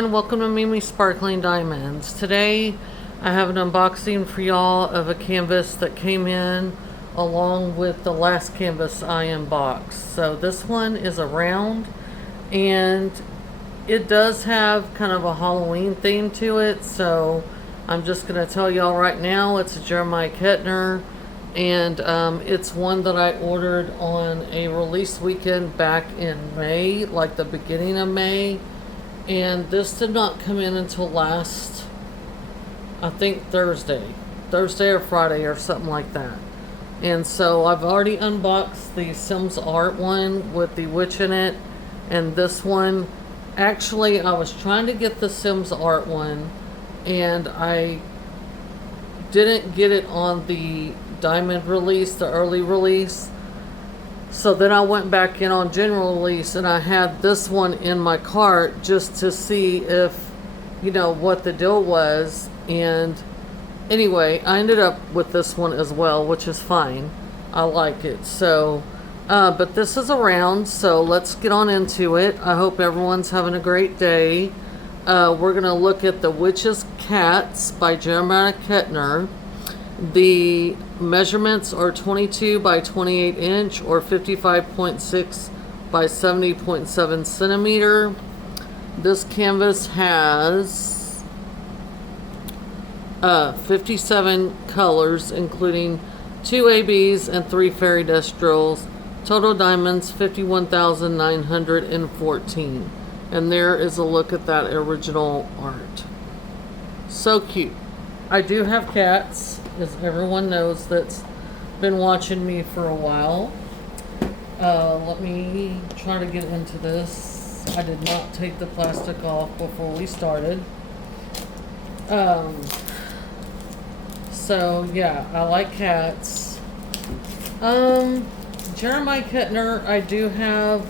everyone, welcome to Mimi Sparkling Diamonds. Today I have an unboxing for y'all of a canvas that came in along with the last canvas I unboxed. So this one is a round and it does have kind of a Halloween theme to it, so I'm just going to tell y'all right now it's a Jeremiah Ketner, and it's one that I ordered on a release weekend back in May, like the beginning of May. And this did not come in until last, I think Thursday or Friday or something like that. And so I've already unboxed the Sims Art one with the witch in it, and this one, actually I was trying to get the Sims Art one and I didn't get it on the diamond release, the early release. So then I went back in on general release and I had this one in my cart just to see if, you know, what the deal was. And anyway, I ended up with this one as well, which is fine. I like it. So, but this is a round, so let's get on into it. I hope everyone's having a great day. We're going to look at The Witch's Cats by Jeremiah Ketner. The measurements are 22 by 28 inch or 55.6 by 70.7 centimeter. This canvas has 57 colors, including 2 ABs and 3 fairy dust drills. Total diamonds 51,914. And there is a look at that original art. So cute. I do have cats, as everyone knows that's been watching me for a while. Let me try to get into this. I did not take the plastic off before we started. So yeah, I like cats. Jeremiah Ketner, I do have,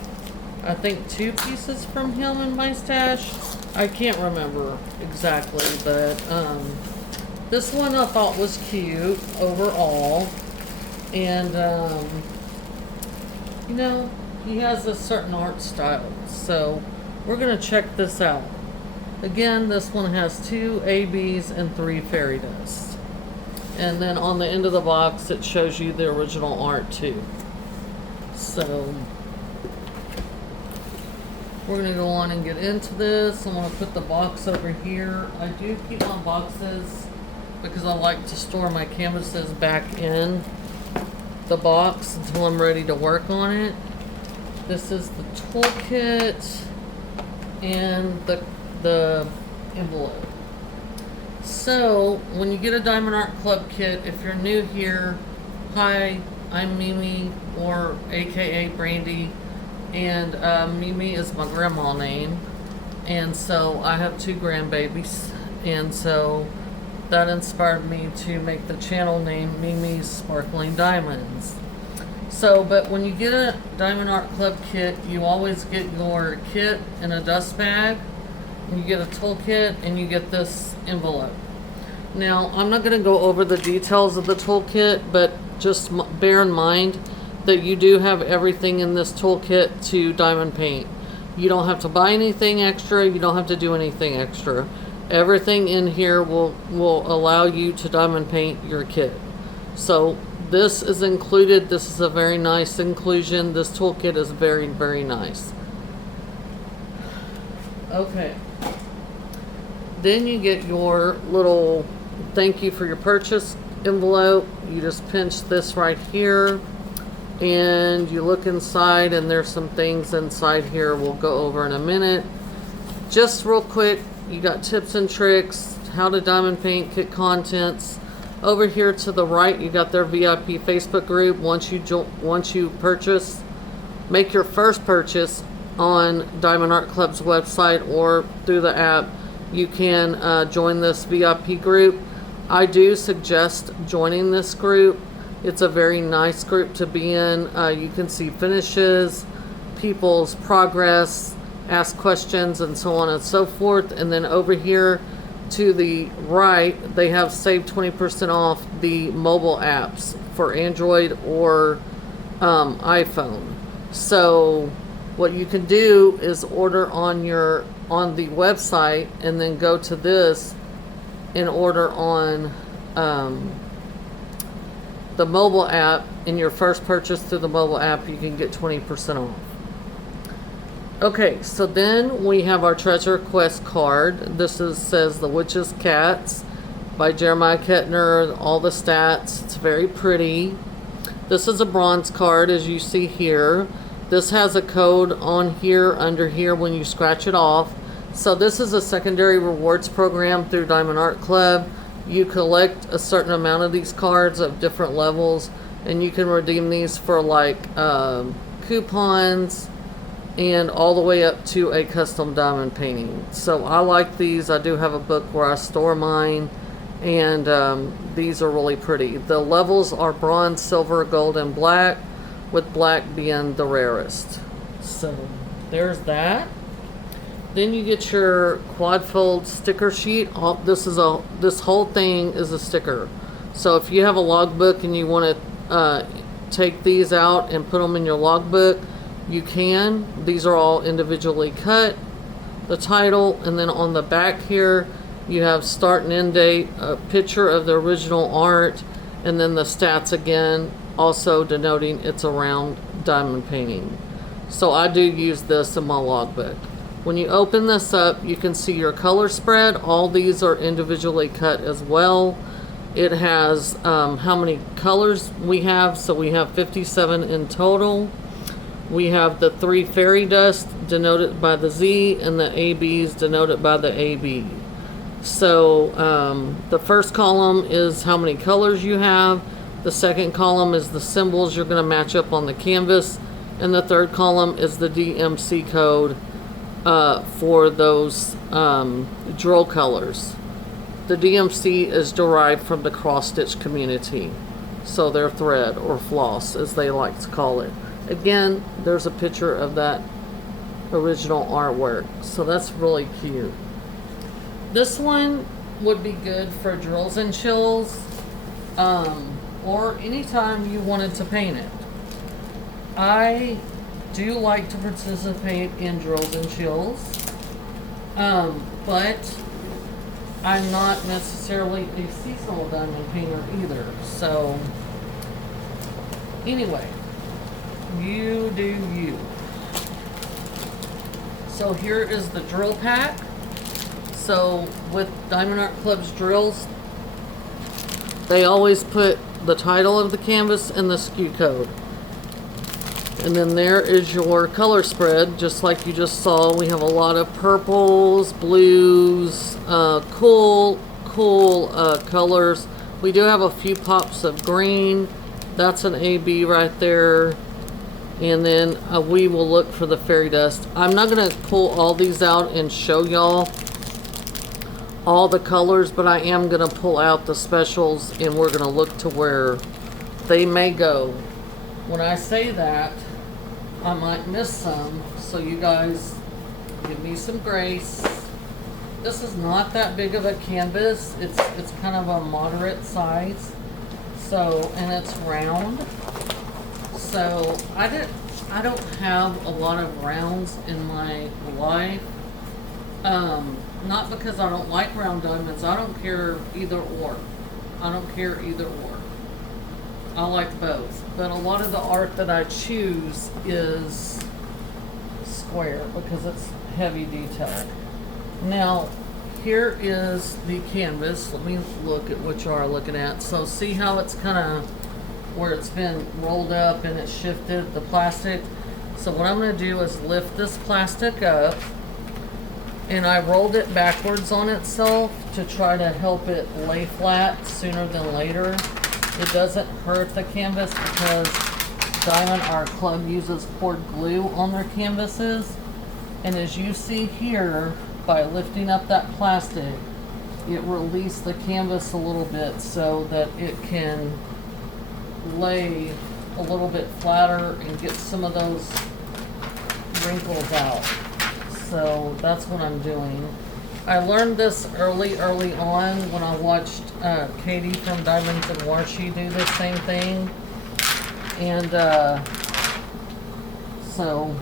I think, 2 pieces from him in my stash. I can't remember exactly, but this one I thought was cute overall. And you know, he has a certain art style, so we're gonna check this out. Again, this one has 2 ABs and 3 fairy dust. And then on the end of the box it shows you the original art too. So we're going to go on and get into this. I'm going to put the box over here. I do keep my boxes because I like to store my canvases back in the box until I'm ready to work on it. This is the toolkit and the envelope. So when you get a Diamond Art Club kit, if you're new here, hi, I'm Mimi, or aka Brandy, and Mimi is my grandma name, and so I have 2 grandbabies, and so that inspired me to make the channel name Mimi's Sparkling Diamonds. So, but when you get a Diamond Art Club kit, you always get your kit in a dust bag, you get a toolkit, and you get this envelope. Now, I'm not going to go over the details of the toolkit, but just bear in mind that you do have everything in this toolkit to diamond paint. You don't have to buy anything extra. You don't have to do anything extra. Everything in here will allow you to diamond paint your kit. So this is included. This is a very nice inclusion. This toolkit is very, very nice. Okay. Then you get your little thank you for your purchase envelope. You just pinch this right here and you look inside, and there's some things inside here we'll go over in a minute. Just real quick, you got tips and tricks, how to diamond paint, kit contents. Over here to the right, you got their VIP Facebook group. Once you purchase, make your first purchase on Diamond Art Club's website or through the app, you can join this VIP group. I do suggest joining this group. It's a very nice group to be in. You can see finishes, people's progress, ask questions, and so on and so forth. And then over here to the right, they have saved 20% off the mobile apps for Android or iPhone. So what you can do is order on your on the website and then go to this and order on the mobile app, in your first purchase through the mobile app, you can get 20% off. Okay, so then we have our Treasure Quest card. This says The Witch's Cats by Jeremiah Ketner, all the stats. It's very pretty. This is a bronze card, as you see here. This has a code on here, under here, when you scratch it off. So this is a secondary rewards program through Diamond Art Club. You collect a certain amount of these cards of different levels, and you can redeem these for like coupons and all the way up to a custom diamond painting. So I like these. I do have a book where I store mine, and these are really pretty. The levels are bronze, silver, gold, and black, with black being the rarest. So there's that. Then you get your quad fold sticker sheet. This whole thing is a sticker. So if you have a logbook and you want to take these out and put them in your logbook, you can. These are all individually cut. The title, and then on the back here you have start and end date, a picture of the original art, and then the stats again, also denoting it's a round diamond painting. So I do use this in my logbook. When you open this up, you can see your color spread. All these are individually cut as well. It has how many colors we have. So we have 57 in total. We have the 3 fairy dust denoted by the Z, and the ABs denoted by the AB. So the first column is how many colors you have. The second column is the symbols you're going to match up on the canvas. And the third column is the DMC code for those drill colors. The DMC is derived from the cross-stitch community. So they're thread or floss, as they like to call it. Again, there's a picture of that original artwork. So that's really cute. This one would be good for drills and chills, or anytime you wanted to paint it. I do like to participate in drills and chills, but I'm not necessarily a seasonal diamond painter either. So anyway, you do you. So here is the drill pack. So with Diamond Art Club's drills, they always put the title of the canvas and the SKU code. And then there is your color spread, just like you just saw. We have a lot of purples, blues, cool colors. We do have a few pops of green. That's an AB right there. And then we will look for the fairy dust. I'm not going to pull all these out and show y'all all the colors, but I am going to pull out the specials, and we're going to look to where they may go. When I say that, I might miss some, so you guys give me some grace. This is not that big of a canvas. It's kind of a moderate size. So, and it's round. So I don't have a lot of rounds in my life. Not because I don't like round diamonds. I don't care either or. I don't care either or. I like both. But a lot of the art that I choose is square because it's heavy detail. Now, here is the canvas. Let me look at what you are looking at. So see how it's kind of where it's been rolled up and it's shifted, the plastic. So what I'm going to do is lift this plastic up, and I rolled it backwards on itself to try to help it lay flat sooner than later. It doesn't hurt the canvas because Diamond Art Club uses poured glue on their canvases. And as you see here, by lifting up that plastic, it released the canvas a little bit so that it can lay a little bit flatter and get some of those wrinkles out. So that's what I'm doing. I learned this early on when I watched Katie from Diamonds and Washi do the same thing. And so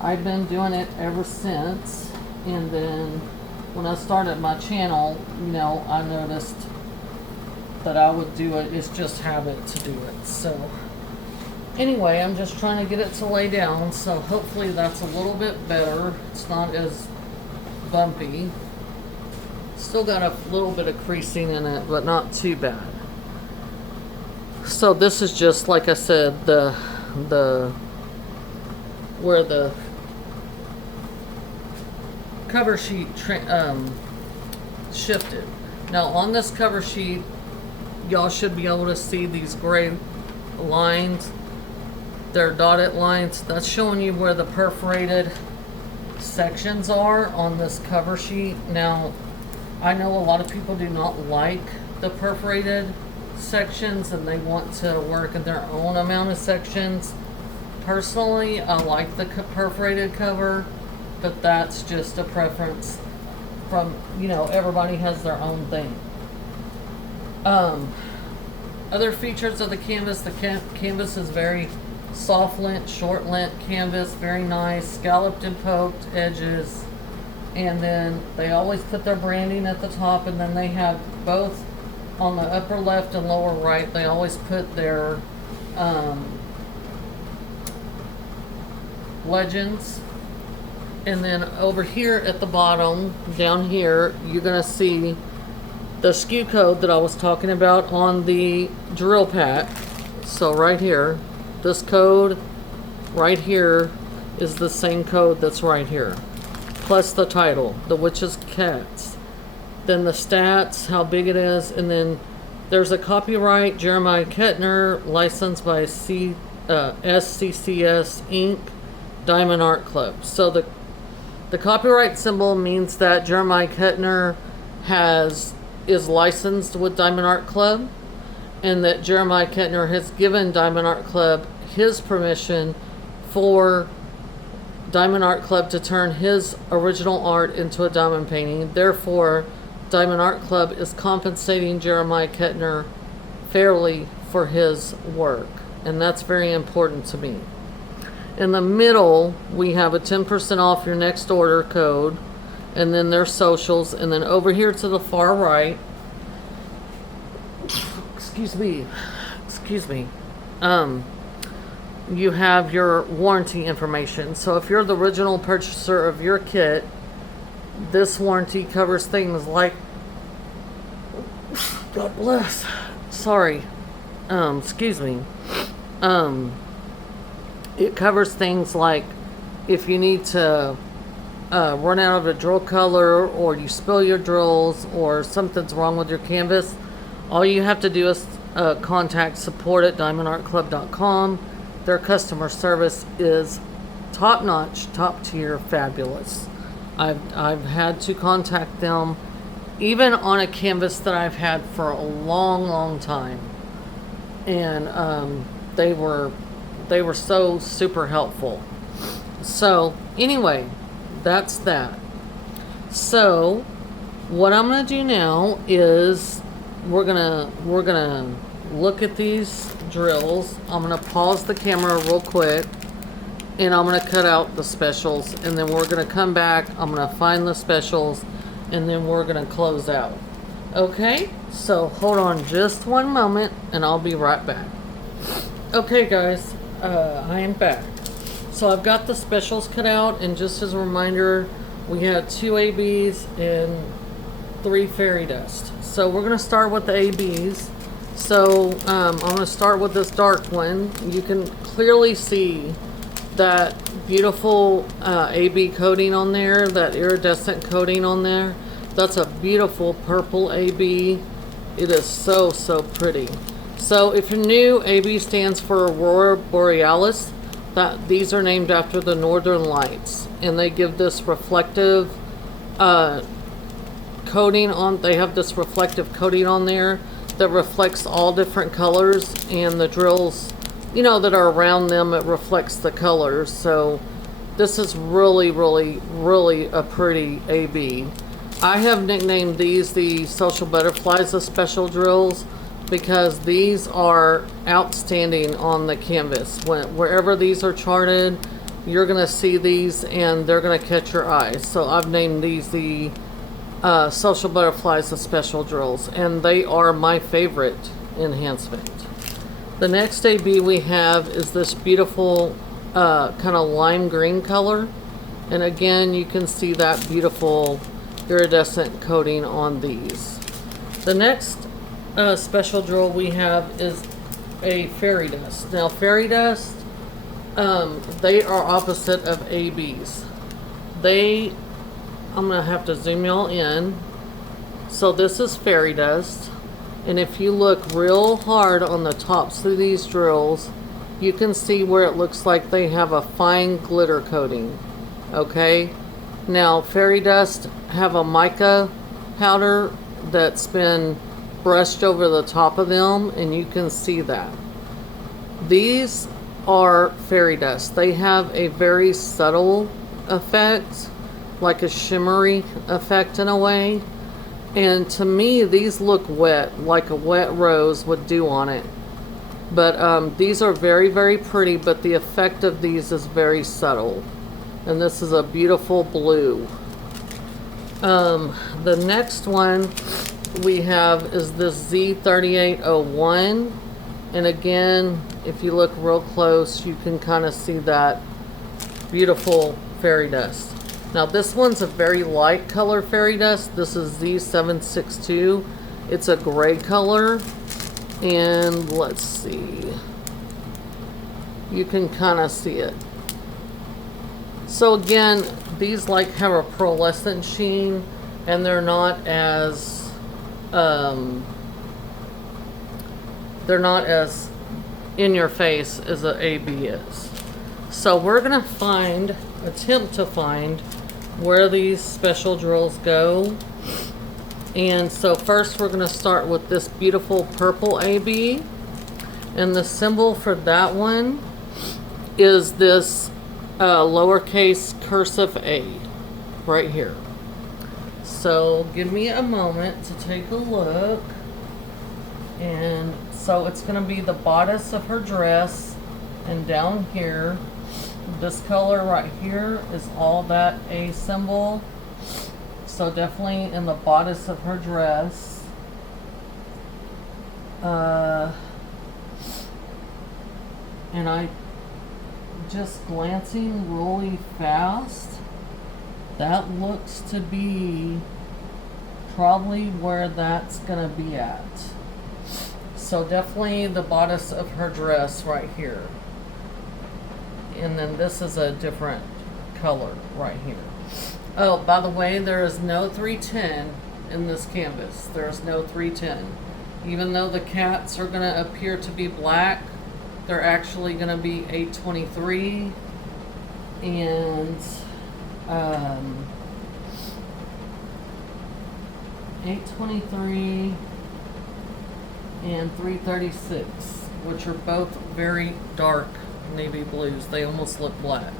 I've been doing it ever since. And then when I started my channel, you know, I noticed that I would do it. It's just habit to do it. So anyway, I'm just trying to get it to lay down. So hopefully that's a little bit better. It's not as bumpy. Still got a little bit of creasing in it, but not too bad. So this is just, like I said, where the cover sheet shifted. Now on this cover sheet, y'all should be able to see these gray lines. They're dotted lines. That's showing you where the perforated sections are on this cover sheet. Now, I know a lot of people do not like the perforated sections and they want to work in their own amount of sections. Personally, I like the perforated cover, but that's just a preference from, you know, everybody has their own thing. Other features of the canvas, the canvas is very soft lint, short lint canvas, very nice, scalloped and poked edges. And then they always put their branding at the top, and then they have both on the upper left and lower right, they always put their legends. And then over here at the bottom, down here, you're gonna see the SKU code that I was talking about on the drill pack. So right here, this code right here is the same code that's right here. Plus the title, The Witch's Cats. Then the stats, how big it is, and then there's a copyright, Jeremiah Ketner, licensed by SCCS Inc., Diamond Art Club. So the copyright symbol means that Jeremiah Ketner is licensed with Diamond Art Club, and that Jeremiah Ketner has given Diamond Art Club his permission for Diamond Art Club to turn his original art into a diamond painting. Therefore, Diamond Art Club is compensating Jeremiah Ketner fairly for his work, and that's very important to me. In the middle, we have a 10% off your next order code, and then their socials, and then over here to the far right, excuse me, you have your warranty information. So if you're the original purchaser of your kit, this warranty covers things like, God bless, sorry, excuse me, it covers things like if you need to run out of a drill color, or you spill your drills, or something's wrong with your canvas, all you have to do is contact support@diamondartclub.com. Their customer service is top-notch, top-tier, fabulous. I've had to contact them even on a canvas that I've had for a long time, and they were so super helpful. So anyway, that's that. So what I'm gonna do now is we're gonna look at these drills. I'm gonna pause the camera real quick, and I'm gonna cut out the specials, and then we're gonna come back. I'm gonna find the specials, and then we're gonna close out. Okay, so hold on just one moment, and I'll be right back. Okay guys, I am back. So I've got the specials cut out, and just as a reminder, we had 2 ABs and 3 fairy dust. So we're gonna start with the ABs. So I'm gonna start with this dark one. You can clearly see that beautiful AB coating on there, that iridescent coating on there. That's a beautiful purple AB. It is so pretty. So if you're new, AB stands for Aurora Borealis. These are named after the northern lights, and they give this reflective coating on. They have this reflective coating on there that reflects all different colors, and the drills, you know, that are around them, it reflects the colors. So this is really a pretty AB. I have nicknamed these the Social Butterflies of Special Drills, because these are outstanding on the canvas. Wherever these are charted, you're gonna see these and they're gonna catch your eye. So I've named these the Social Butterflies, the special drills, and they are my favorite enhancement. The next AB we have is this beautiful kind of lime green color, and again you can see that beautiful iridescent coating on these. The next special drill we have is a fairy dust. Now fairy dust, they are opposite of ABs. I'm gonna have to zoom y'all in. So this is fairy dust, and if you look real hard on the tops of these drills, you can see where it looks like they have a fine glitter coating. Okay, now fairy dust have a mica powder that's been brushed over the top of them, and you can see that. These are fairy dust. They have a very subtle effect, like a shimmery effect in a way. And to me, these look wet, like a wet rose would do on it. But these are very, very pretty, but the effect of these is very subtle. And this is a beautiful blue. The next one we have is this Z3801. And again, if you look real close, you can kind of see that beautiful fairy dust. Now this one's a very light color fairy dust. This is Z762. It's a gray color. And let's see. You can kind of see it. So again, these like have a pearlescent sheen, and they're not as in your face as an AB is. So we're gonna attempt to find where these special drills go. And so first we're gonna start with this beautiful purple AB, and the symbol for that one is this lowercase cursive A right here. So give me a moment to take a look. And so it's going to be the bodice of her dress, and down here, this color right here is all that A symbol. So definitely in the bodice of her dress. And I just glancing really fast, that looks to be probably where that's gonna be at. So definitely the bodice of her dress right here. And then this is a different color right here. Oh, by the way, there is no 310 in this canvas. There is no 310. Even though the cats are gonna appear to be black, they're actually gonna be 823 and 823 and 336, which are both very dark navy blues. They almost look black.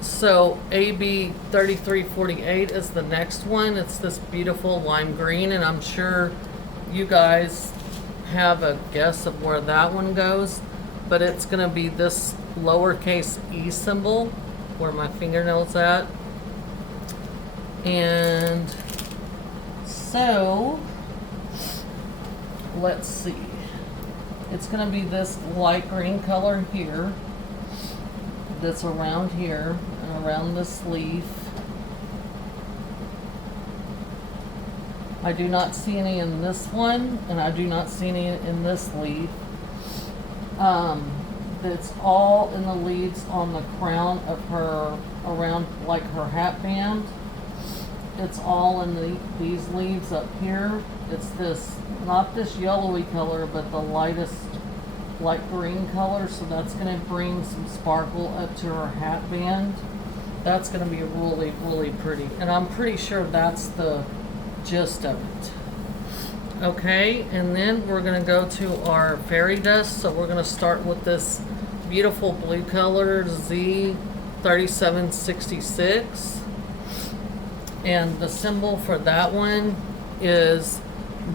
So AB 3348 is the next one. It's this beautiful lime green, and I'm sure you guys have a guess of where that one goes, but it's gonna be this lowercase e symbol where my fingernail's at. And so let's see, it's gonna be this light green color here that's around here and around this leaf. I do not see any in this one, and I do not see any in this leaf. It's all in the leaves on the crown of her, around like her hat band. It's all in these leaves up here. It's this, not this yellowy color, but the lightest light green color. So that's going to bring some sparkle up to her hat band. That's going to be really, really pretty. And I'm pretty sure that's the gist of it. Okay, and then we're going to go to our fairy dust. So we're going to start with this beautiful blue color, Z3766. And the symbol for that one is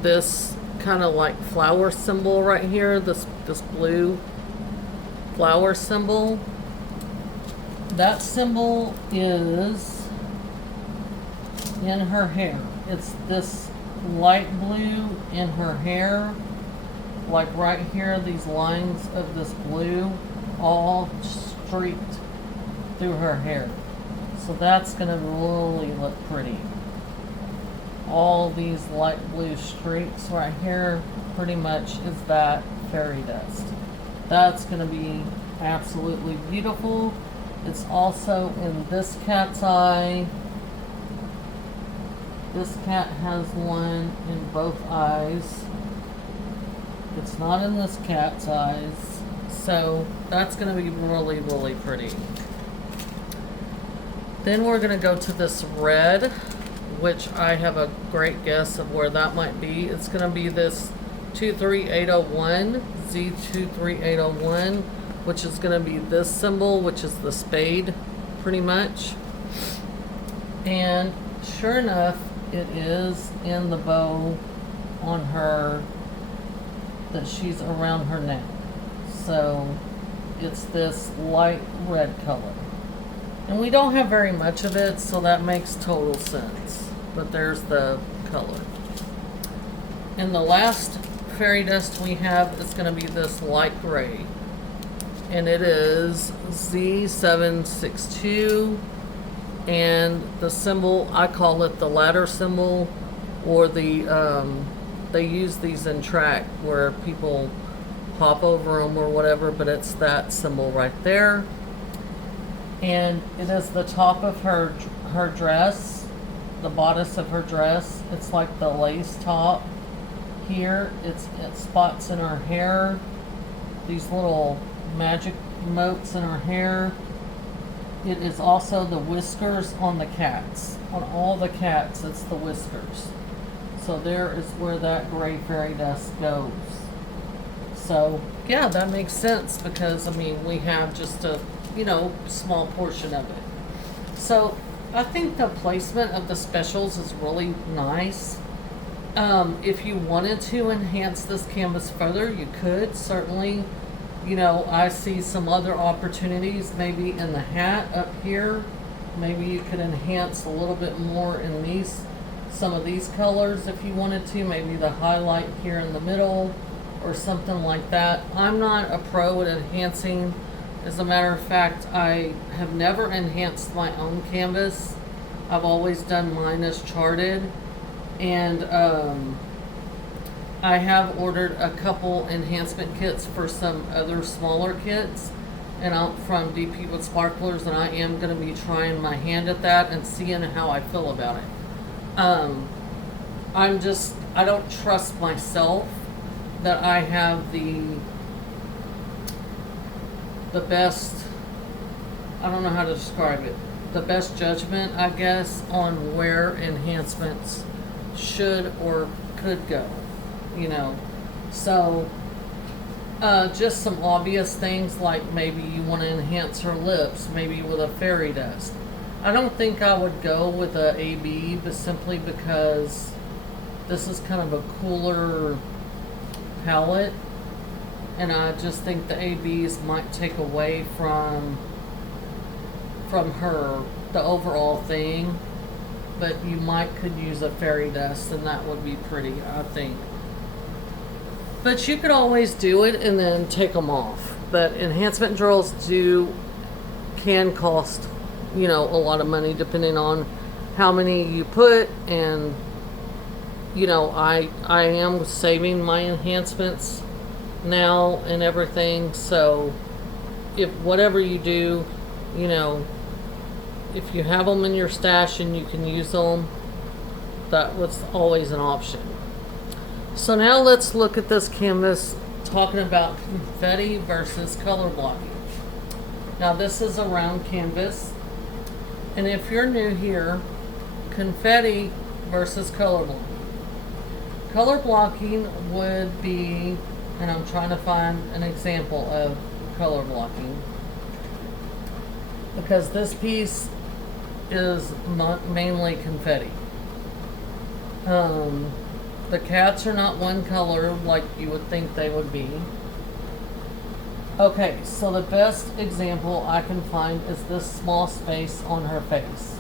this kind of like flower symbol right here, this blue flower symbol. That symbol is in her hair. It's this light blue in her hair, like right here, these lines of this blue all streaked through her hair. So that's gonna really look pretty. All these light blue streaks right here pretty much is that fairy dust. That's gonna be absolutely beautiful. It's also in this cat's eye. This cat has one in both eyes. It's not in this cat's eyes. So that's going to be really, really pretty. Then we're going to go to this red, which I have a great guess of where that might be. It's going to be this 23801, Z23801, which is going to be this symbol, which is the spade, pretty much. And sure enough, it is in the bow on her that she's around her neck. So it's this light red color. And we don't have very much of it, so that makes total sense. But there's the color. And the last fairy dust we have is going to be this light gray. And it is Z762. And the symbol, I call it the ladder symbol, or the, they use these in track where people hop over them or whatever, but it's that symbol right there. And it is the top of her dress, the bodice of her dress. It's like the lace top here. It spots in her hair, these little magic motes in her hair. It is also the whiskers on the cats. On all the cats, it's the whiskers. So there is where that gray fairy dust goes. So, yeah, that makes sense because, I mean, we have just a, small portion of it. So, I think the placement of the specials is really nice. If you wanted to enhance this canvas further, you could, certainly. I see some other opportunities, maybe in the hat up here. Maybe you could enhance a little bit more in some of these colors if you wanted to. Maybe the highlight here in the middle or something like that. I'm not a pro at enhancing. As a matter of fact, I have never enhanced my own canvas. I've always done mine as charted. And I have ordered a couple enhancement kits for some other smaller kits, and I'm from DP with Sparklers, and I am going to be trying my hand at that and seeing how I feel about it. I don't trust myself that I have the best, I don't know how to describe it, the best judgment, I guess, on where enhancements should or could go. So just some obvious things like maybe you want to enhance her lips, maybe with a fairy dust. I don't think I would go with a AB, but simply because this is kind of a cooler palette, and I just think the ABs might take away from the overall thing. But you could use a fairy dust, and that would be pretty, I think. But you could always do it and then take them off. But enhancement drills can cost, a lot of money depending on how many you put. And, I am saving my enhancements now and everything. So if whatever you do, if you have them in your stash and you can use them, that was always an option. So now let's look at this canvas, talking about confetti versus color blocking. Now this is a round canvas, and if you're new here, confetti versus color blocking. Color blocking would be, and I'm trying to find an example of color blocking, because this piece is mainly confetti. The cats are not one color like you would think they would be. Okay, so the best example I can find is this small space on her face.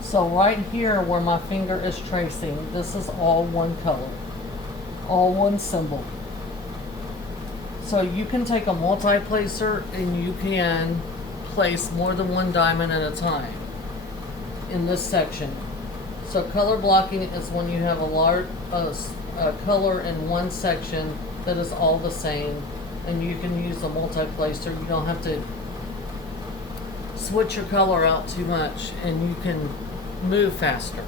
So right here where my finger is tracing, this is all one color, all one symbol. So you can take a multi-placer and you can place more than one diamond at a time in this section. So color blocking is when you have a color in one section that is all the same, and you can use a multi-placer. You don't have to switch your color out too much, and you can move faster.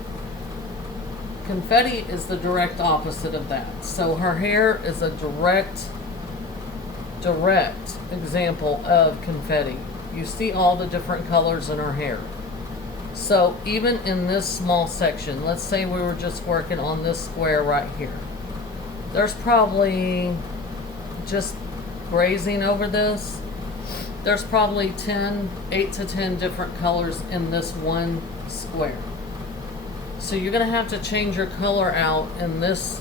Confetti is the direct opposite of that. So her hair is a direct example of confetti. You see all the different colors in her hair. So even in this small section, let's say we were just working on this square right here. There's probably, just grazing over this, there's probably 8 to 10 different colors in this one square. So you're going to have to change your color out in this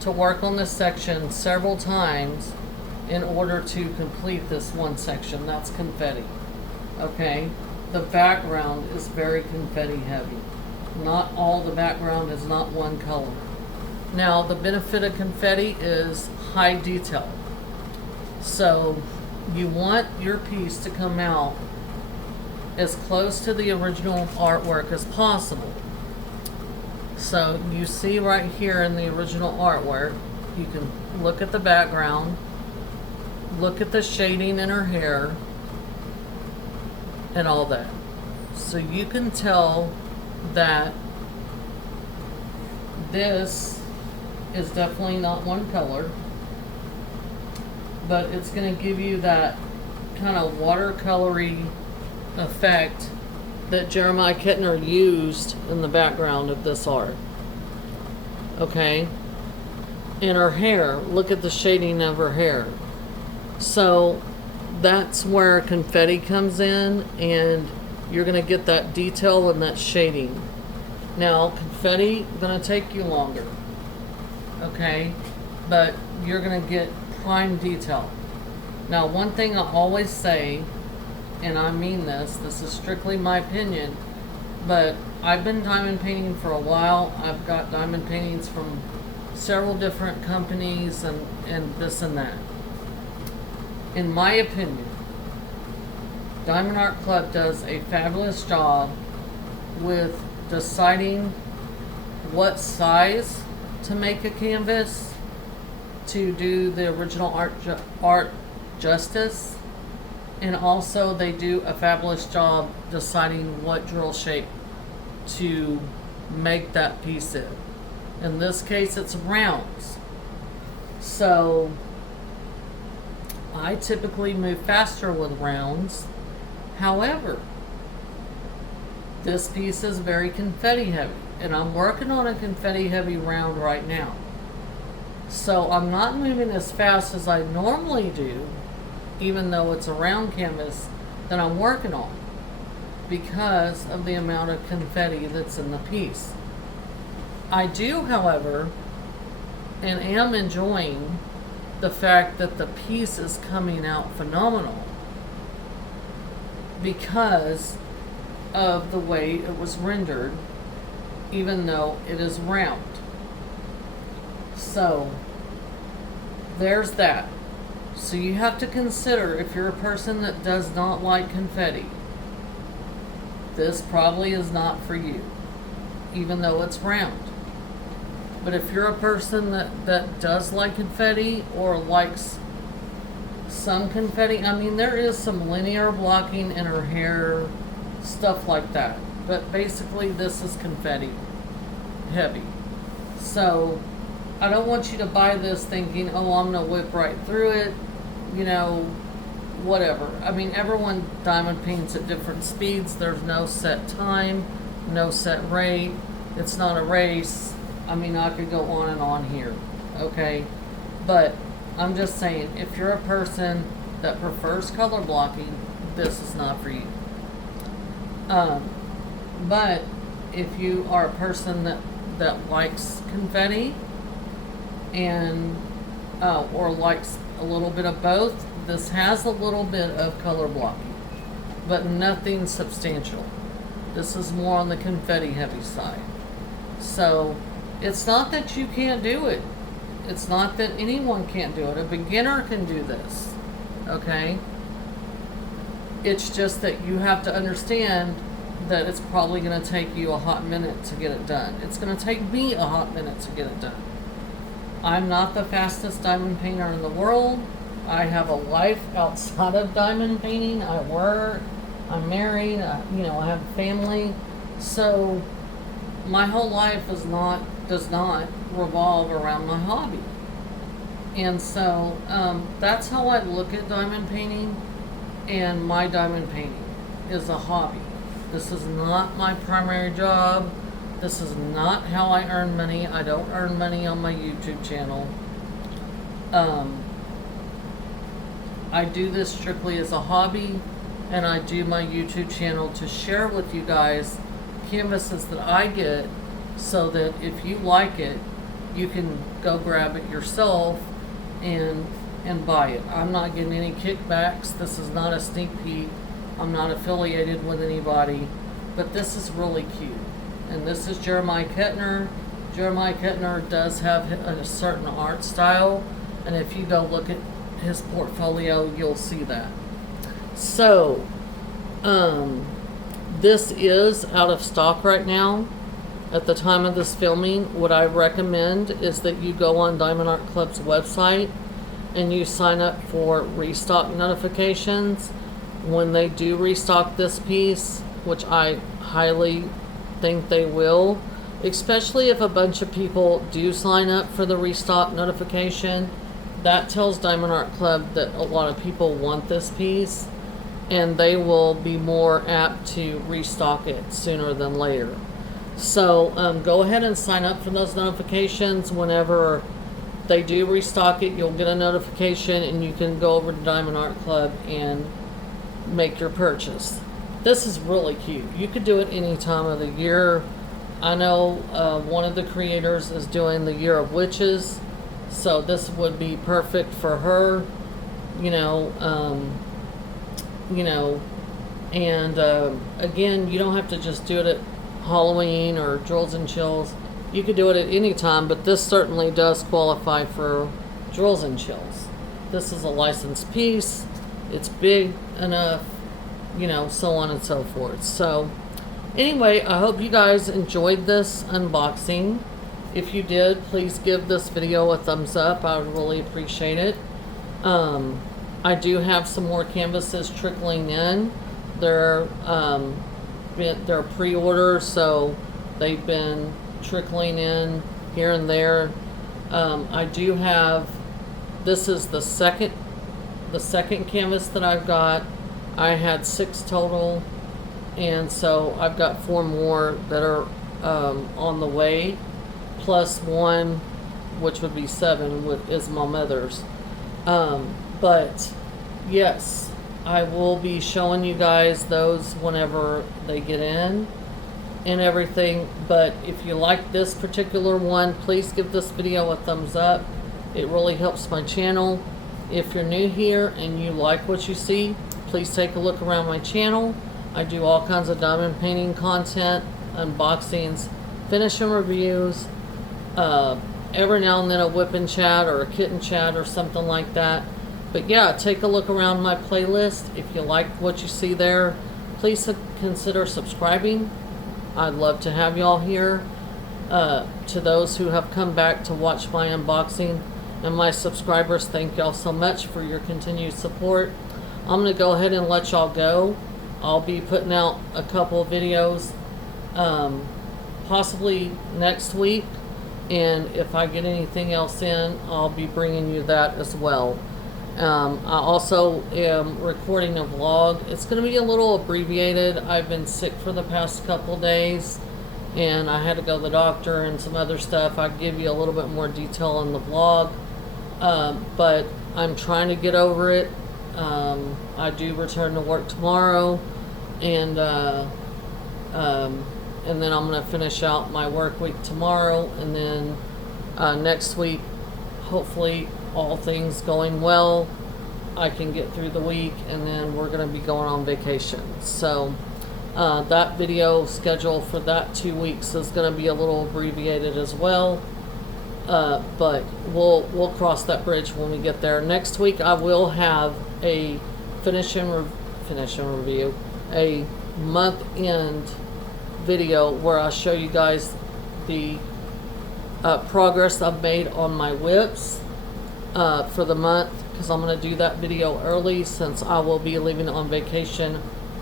to work on this section several times in order to complete this one section. That's confetti. Okay? The background is very confetti heavy. Not all the background is not one color. Now, the benefit of confetti is high detail. So you want your piece to come out as close to the original artwork as possible. So you see right here in the original artwork, you can look at the background, look at the shading in her hair, and all that. So you can tell that this is definitely not one color, but it's going to give you that kind of watercolory effect that Jeremiah Ketner used in the background of this art. Okay? In her hair, look at the shading of her hair. So that's where confetti comes in, and you're going to get that detail and that shading. Now, confetti is going to take you longer. Okay? But you're going to get prime detail. Now, one thing I always say, and I mean this is strictly my opinion, but I've been diamond painting for a while. I've got diamond paintings from several different companies and this and that. In my opinion, Diamond Art Club does a fabulous job with deciding what size to make a canvas to do the original art justice, and also they do a fabulous job deciding what drill shape to make that piece in. In this case, it's rounds. So I typically move faster with rounds. However, this piece is very confetti heavy, and I'm working on a confetti heavy round right now. So I'm not moving as fast as I normally do, even though it's a round canvas that I'm working on, because of the amount of confetti that's in the piece. I do, however, and am enjoying the fact that the piece is coming out phenomenal because of the way it was rendered, even though it is round. So there's that. So you have to consider, if you're a person that does not like confetti, this probably is not for you, even though it's round. But if you're a person that does like confetti or likes some confetti, I mean, there is some linear blocking in her hair, stuff like that. But basically, this is confetti heavy. So I don't want you to buy this thinking, oh, I'm going to whip right through it, you know, whatever. I mean, everyone diamond paints at different speeds. There's no set time, no set rate. It's not a race. I mean, I could go on and on here, okay? But I'm just saying, if you're a person that prefers color blocking, this is not for you. But if you are a person that likes confetti and or likes a little bit of both. This has a little bit of color blocking, but nothing substantial. This is more on the confetti heavy side. So it's not that you can't do it. It's not that anyone can't do it. A beginner can do this, okay? It's just that you have to understand that it's probably going to take you a hot minute to get it done. It's going to take me a hot minute to get it done. I'm not the fastest diamond painter in the world. I have a life outside of diamond painting. I work, I'm married, I have a family. So my whole life does not revolve around my hobby. And so that's how I look at diamond painting, and my diamond painting is a hobby. This is not my primary job. This is not how I earn money. I don't earn money on my YouTube channel. I do this strictly as a hobby, and I do my YouTube channel to share with you guys canvases that I get, so that if you like it, you can go grab it yourself and buy it. I'm not getting any kickbacks. This is not a sneak peek. I'm not affiliated with anybody, but this is really cute. And this is Jeremiah Ketner. Jeremiah Ketner does have a certain art style, and if you go look at his portfolio, you'll see that. So, this is out of stock right now. At the time of this filming, what I recommend is that you go on Diamond Art Club's website and you sign up for restock notifications when they do restock this piece, which I highly think they will, especially if a bunch of people do sign up for the restock notification. That tells Diamond Art Club that a lot of people want this piece, and they will be more apt to restock it sooner than later. So go ahead and sign up for those notifications. Whenever they do restock it, you'll get a notification, and you can go over to Diamond Art Club and make your purchase. This is really cute. You could do it any time of the year. I know one of the creators is doing the Year of Witches, so this would be perfect for her. And again, you don't have to just do it at Halloween or Drills and Chills. You could do it at any time, but this certainly does qualify for Drills and Chills. This is a licensed piece. It's big enough, so on and so forth. So anyway, I hope you guys enjoyed this unboxing. If you did, please give this video a thumbs up. I would really appreciate it. I do have some more canvases trickling in. They're pre-order, so they've been trickling in here and there. I do have, this is the second canvas that I've got. I had 6 total, and so I've got 4 more that are on the way, plus 1, which would be 7, is my mother's. But yes, I will be showing you guys those whenever they get in and everything. But if you like this particular one, please give this video a thumbs up. It really helps my channel. If you're new here and you like what you see, please take a look around my channel. I do all kinds of diamond painting content, unboxings, finishing reviews, every now and then a whipping chat or a kitten chat or something like that. But yeah, take a look around my playlist. If you like what you see there, please consider subscribing. I'd love to have y'all here. To those who have come back to watch my unboxing and my subscribers, thank y'all so much for your continued support. I'm going to go ahead and let y'all go. I'll be putting out a couple of videos possibly next week, and if I get anything else in, I'll be bringing you that as well. I also am recording a vlog. It's going to be a little abbreviated. I've been sick for the past couple days, and I had to go to the doctor and some other stuff. I'll give you a little bit more detail on the vlog, but I'm trying to get over it. I do return to work tomorrow, and then I'm going to finish out my work week tomorrow, and then next week, hopefully, all things going well, I can get through the week, and then we're going to be going on vacation. So that video schedule for that 2 weeks is going to be a little abbreviated as well. But we'll cross that bridge when we get there. Next week I will have a finish and review, a month end video where I show you guys the progress I've made on my whips for the month, because I'm going to do that video early since I will be leaving on vacation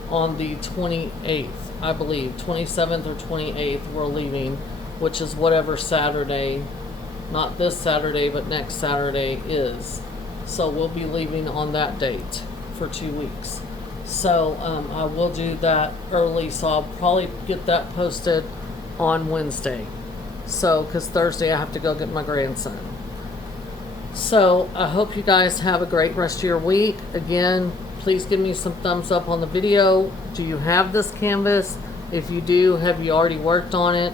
on the 28th, I believe 27th or 28th we're leaving, which is whatever Saturday, not this Saturday but next Saturday is. So we'll be leaving on that date for 2 weeks. So I will do that early, so I'll probably get that posted on Wednesday. So, because Thursday I have to go get my grandson. So I hope you guys have a great rest of your week. Again, please give me some thumbs up on the video. Do you have this canvas? If you do, have you already worked on it?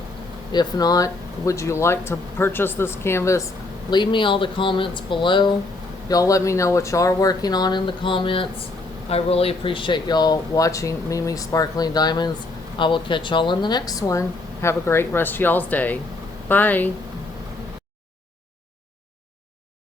If not, would you like to purchase this canvas? Leave me all the comments below. Y'all let me know what y'all are working on in the comments. I really appreciate y'all watching Mimi Sparkling Diamonds. I will catch y'all in the next one. Have a great rest of y'all's day. Bye.